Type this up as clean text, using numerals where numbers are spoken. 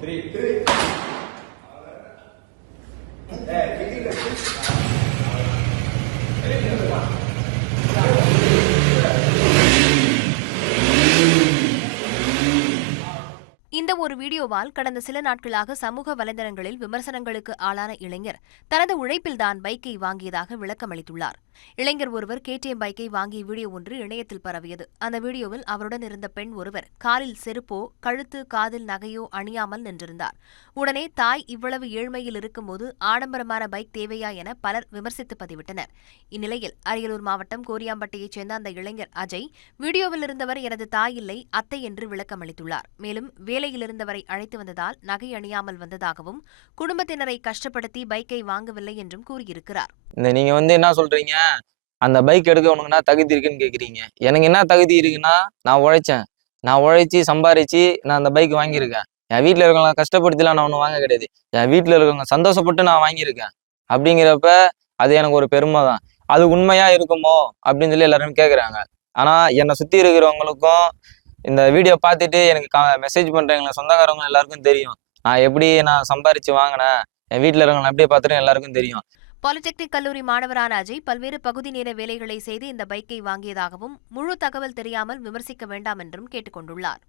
இந்த ஒரு வீடியோவால் கடந்த சில நாட்களாக சமூக வலைதளங்களில் விமர்சனங்களுக்கு ஆளான இளைஞர் தனது உழைப்பில்தான் பைக்கை வாங்கியதாக விளக்கமளித்துள்ளார். இளைஞர் ஒருவர் KTM பைக்கை வாங்கிய வீடியோ ஒன்று இணையத்தில் பரவியது. அந்த வீடியோவில் அவருடன் இருந்த பெண் ஒருவர் காலில் செருப்போ கழுத்து காதில் நகையோ அணியாமல் நின்றிருந்தார். உடனே தாய் இவ்வளவு ஏழ்மையில் இருக்கும்போது ஆடம்பரமான பைக் தேவையா என பலர் விமர்சித்து பதிவிட்டனர். இந்நிலையில் அரியலூர் மாவட்டம் கோரியாம்பட்டியைச் சேர்ந்த அந்த இளைஞர் அஜய் வீடியோவில் இருந்தவர் எனது தாய் இல்லை அத்தை என்று விளக்கமளித்துள்ளார். மேலும் வேலையில் இருந்தவரை அழைத்து வந்ததால் நகை அணியாமல் வந்ததாகவும் குடும்பத்தினரை கஷ்டப்படுத்தி பைக்கை வாங்கவில்லை என்றும் கூறியிருக்கிறார். நீங்க என்ன சொல்றீங்க, அந்த பைக் எடுக்க உனக்கு என்ன தகுதி இருக்குன்னு கேக்குறீங்க. எனக்கு என்ன தகுதி இருக்குன்னா, நான் உழைச்சேன், நான் உழைச்சி சம்பாரிச்சு நான் அந்த பைக் வாங்கியிருக்கேன். என் வீட்டுல இருக்கவங்க கஷ்டப்படுத்திலாம் நான் ஒன்றும் வாங்க கிடையாது. என் வீட்டுல இருக்கவங்க சந்தோஷப்பட்டு நான் வாங்கியிருக்கேன். அப்படிங்கிறப்ப அது எனக்கு ஒரு பெருமை தான். அது உண்மையா இருக்குமோ அப்படின்னு சொல்லி எல்லாரும் கேட்குறாங்க. ஆனா என்னை சுத்தி இருக்கிறவங்களுக்கும் இந்த வீடியோ பார்த்துட்டு எனக்கு மெசேஜ் பண்றவங்க சொந்தக்காரங்க எல்லாருக்கும் தெரியும் நான் எப்படி சம்பாரிச்சு வாங்கினேன். என் வீட்டுல இருக்கவங்க அப்படியே பார்த்துட்டு எல்லாருக்கும் தெரியும். பாலிடெக்னிக் கல்லூரி மாணவரான அஜய் பல்வேறு பகுதி நேர வேலைகளை செய்து இந்த பைக்கை வாங்கியதாகவும் முழு தகவல் தெரியாமல் விமர்சிக்க வேண்டாம் என்றும் கேட்டுக் கொண்டுள்ளார்.